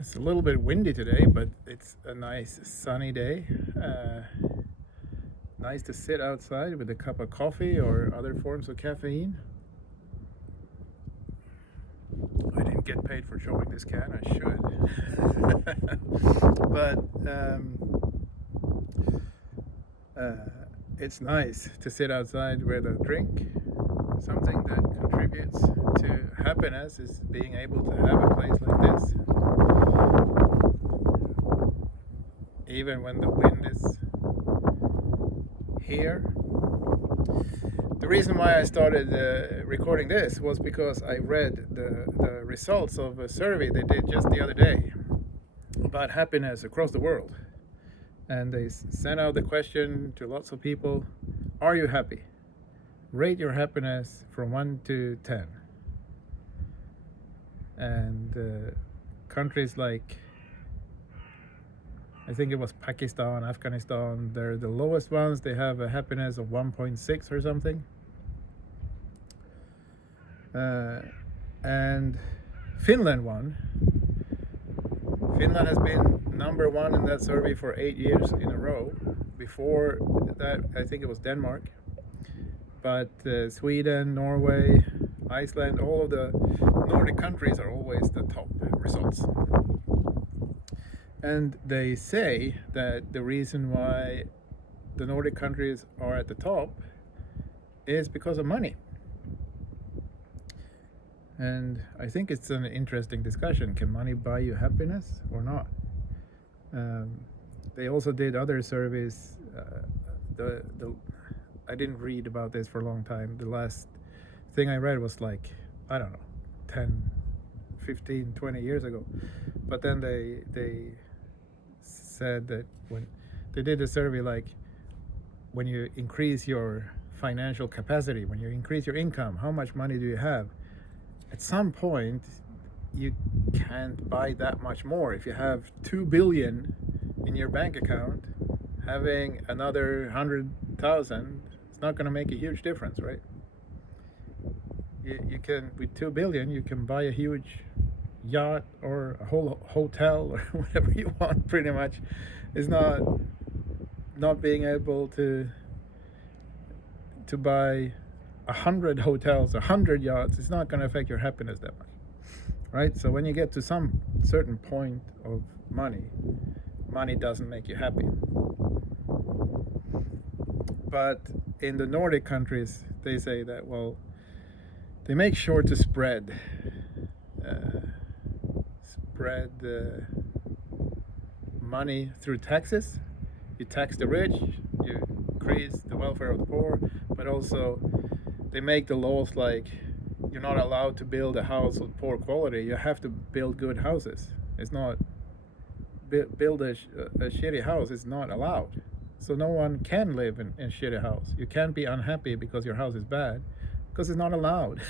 It's a little bit windy today, but it's a nice sunny day. Nice to sit outside with a cup of coffee or other forms of caffeine. I didn't get paid for showing this can, I should. But it's nice to sit outside with a drink. Something that contributes to happiness is being able to have a place like this. Even when the wind is here. The reason why I started recording this was because I read the results of a survey they did just the other day about happiness across the world. And they sent out the question to lots of people, are you happy? Rate your happiness from 1 to 10. And countries like, I think it was Pakistan, Afghanistan, they're the lowest ones. They have a happiness of 1.6 or something. And Finland won. Finland has been number one in that survey for 8 years in a row. Before that, I think it was Denmark. But Sweden, Norway, Iceland, all of the Nordic countries are always the top results. And they say that the reason why the Nordic countries are at the top is because of money. And I think it's an interesting discussion. Can money buy you happiness or not? They also did other surveys. I didn't read about this for a long time. The last thing I read was like, I don't know, 10, 15, 20 years ago. But then they said that when they did a survey, like when you increase your financial capacity, when you increase your income, how much money do you have? At some point, you can't buy that much more. If you have 2 billion in your bank account, having another 100,000, it's not going to make a huge difference, right? You can, with 2 billion, you can buy a huge yacht or a whole hotel or whatever you want. Pretty much, is not being able to buy 100 hotels, 100 yachts. It's not going to affect your happiness that much, right? So when you get to some certain point of money doesn't make you happy. But in the Nordic countries, they say that, well, they make sure to spread money through taxes. You tax the rich, you increase the welfare of the poor, but also they make the laws like you're not allowed to build a house with poor quality. You have to build good houses. It's not build a shitty house is not allowed. So no one can live in a shitty house. You can't be unhappy because your house is bad, because it's not allowed.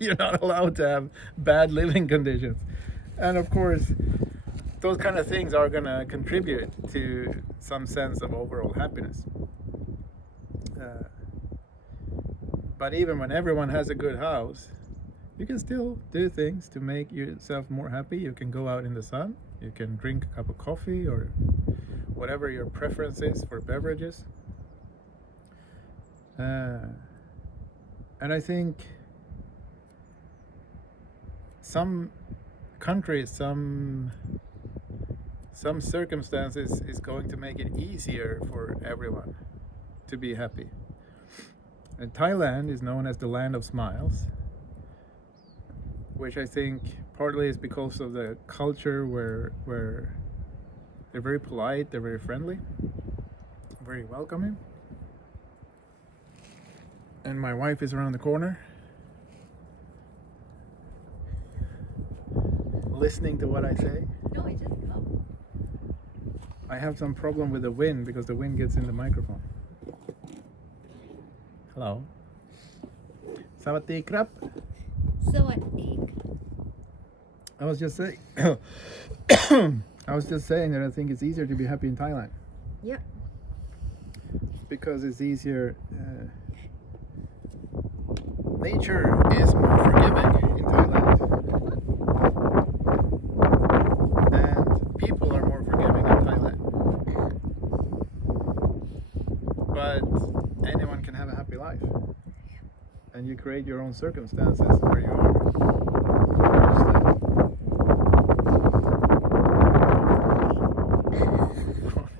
You're not allowed to have bad living conditions. And of course, those kind of things are going to contribute to some sense of overall happiness. But even when everyone has a good house, you can still do things to make yourself more happy. You can go out in the sun. You can drink a cup of coffee or whatever your preference is for beverages. And I think some countries, some circumstances is going to make it easier for everyone to be happy. And Thailand is known as the land of smiles, which I think partly is because of the culture where they're very polite, they're very friendly, very welcoming. And my wife is around the corner, listening to what I say. No, I just go. I have some problem with the wind because the wind gets in the microphone. Hello. Sawadee krap. Sawadee. I was just saying that I think it's easier to be happy in Thailand. Yeah. Because it's easier. Nature is more forgiving in Thailand. create your own circumstances where you are.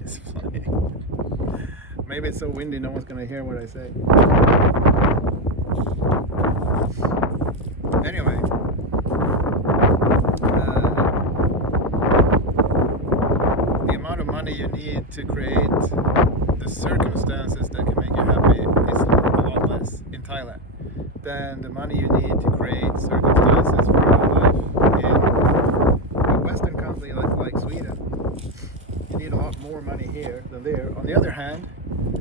It's flying. Maybe it's so windy no one's gonna hear what I say. Anyway, the amount of money you need to create the circumstances that can make you happy is a lot less in Thailand than the money you need to create circumstances for your life in a Western country like Sweden. You need a lot more money here than there. On the other hand,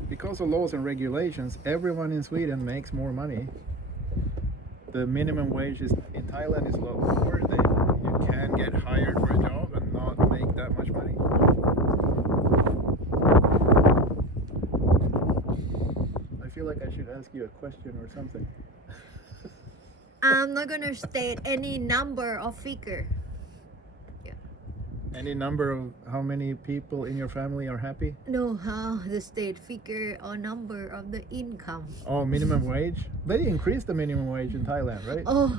because of laws and regulations, everyone in Sweden makes more money. The minimum wage in Thailand is lower. You can get hired for a job and not make that much money. I feel like I should ask you a question or something. I'm not gonna state any number or figure. Any number of how many people in your family are happy? No, how the state figure or number of the income. Oh, minimum wage? They increased the minimum wage in Thailand, right? Oh,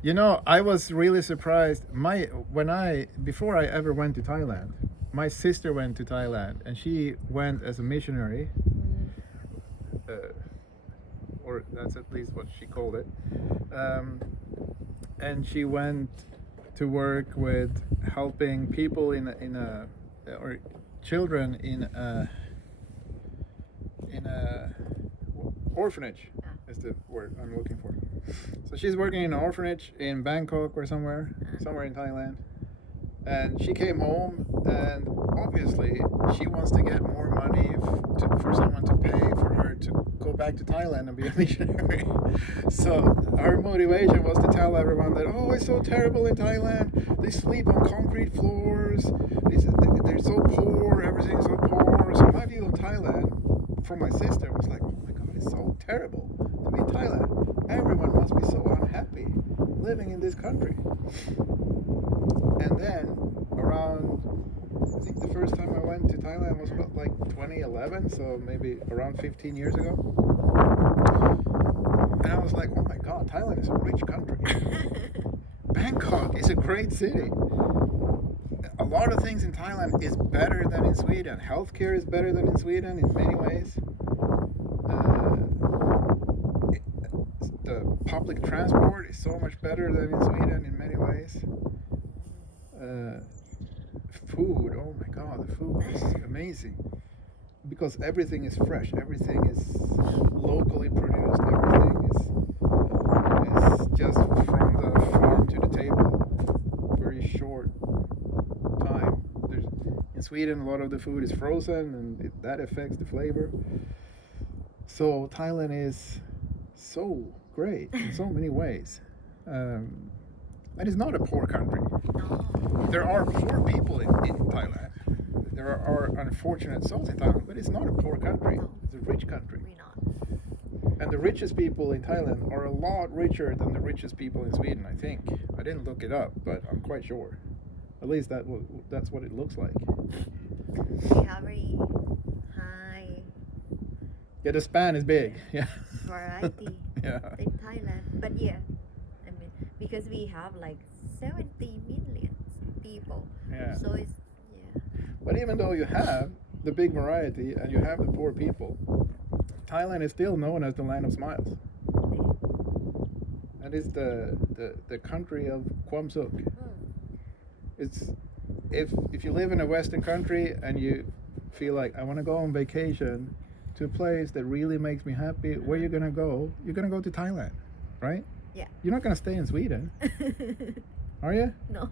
You know, I was really surprised. Before I ever went to Thailand, my sister went to Thailand and she went as a missionary, or that's at least what she called it. And she went to work with helping people or children in a orphanage is the word I'm looking for. So she's working in an orphanage in Bangkok or somewhere in Thailand. And she came home, and obviously she wants to get more money for someone to pay for her to go back to Thailand and be a missionary. So her motivation was to tell everyone that, oh, it's so terrible in Thailand. They sleep on concrete floors. They're so poor. Everything's so poor. So my view of Thailand, from my sister, was like, oh my God, it's so terrible to be in Thailand. Everyone must be so unhappy living in this country. And then around, I think the first time I went to Thailand was about like 2011, so maybe around 15 years ago. And I was like, oh my God, Thailand is a rich country. Bangkok is a great city. A lot of things in Thailand is better than in Sweden. Healthcare is better than in Sweden in many ways. The public transport is so much better than in Sweden in many ways. Food, oh my God, the food is amazing because everything is fresh, everything is locally produced, everything is just from the farm to the table, very short time. In Sweden, a lot of the food is frozen, and that affects the flavor. So Thailand is so great in so many ways. And it's not a poor country. There are poor people in Thailand. There are unfortunate souls in Thailand, but it's not a poor country. It's a rich country. we're not. And the richest people in Thailand are a lot richer than the richest people in Sweden, I think. I didn't look it up, but I'm quite sure. At least that's what it looks like. We have very high Yeah, the span is big. Yeah. variety Yeah. in Thailand. But yeah, I mean, because we have like 70 million people. Yeah. So it's, But even though you have the big variety and you have the poor people, Thailand is still known as the land of smiles. And it's the country of Kwam Suk. It's if you live in a Western country and you feel like I want to go on vacation to a place that really makes me happy, where you're gonna go? You're gonna go to Thailand, right? Yeah. You're not gonna stay in Sweden, are you? No.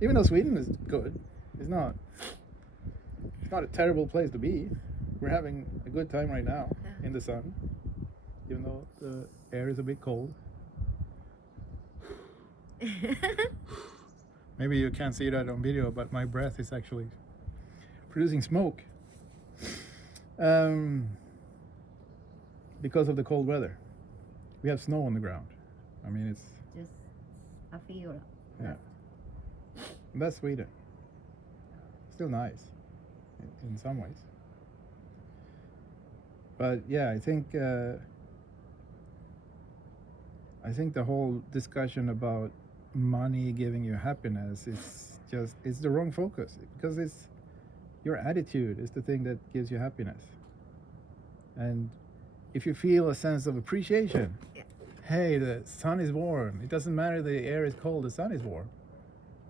Even though Sweden is good, it's not a terrible place to be. We're having a good time right now in the sun, even though the air is a bit cold. Maybe you can't see that on video, but my breath is actually producing smoke. Because of the cold weather. We have snow on the ground. I mean, it's... Just a few. Yeah. And that's Sweden. Still nice in some ways. But yeah, I think I think the whole discussion about money giving you happiness is just it's the wrong focus because it's your attitude is the thing that gives you happiness. And if you feel a sense of appreciation, Yeah. hey, the sun is warm. It doesn't matter the air is cold, the sun is warm.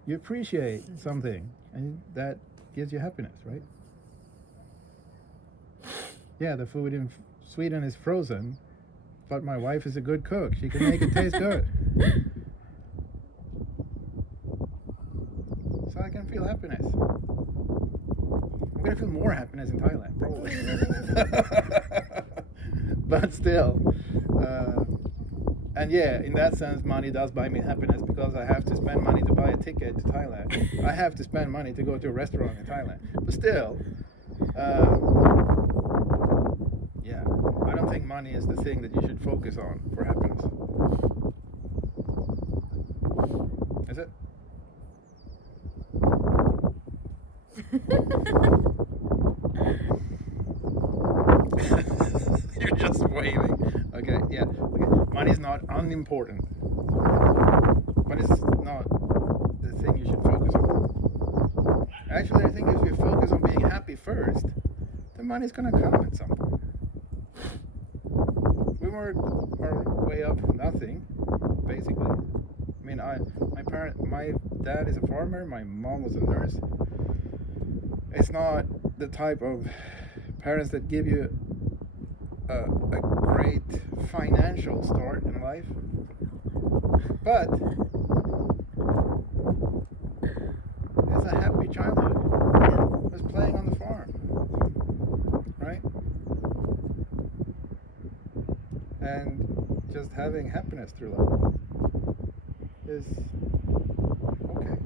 You appreciate something and that gives you happiness, right? Yeah, the food in Sweden is frozen, but my wife is a good cook. She can make it taste good. So I can feel happiness. I'm gonna feel more happiness in Thailand, probably. But still, and yeah, in that sense, money does buy me happiness because I have to spend money to buy a ticket to Thailand. I have to spend money to go to a restaurant in Thailand. But still, yeah, I don't think money is the thing that you should focus on for happiness. Is it? You're just waving. Okay, yeah. Okay. Money is not unimportant, but it's not the thing you should focus on. Actually, I think if you focus on being happy first, the money's gonna come at some point. We work our way up from nothing, basically. I mean, my dad is a farmer. My mom was a nurse. It's not the type of parents that give you a great financial start in life, but it's a happy childhood. Yeah. It's playing on the farm, right? And just having happiness through life is okay.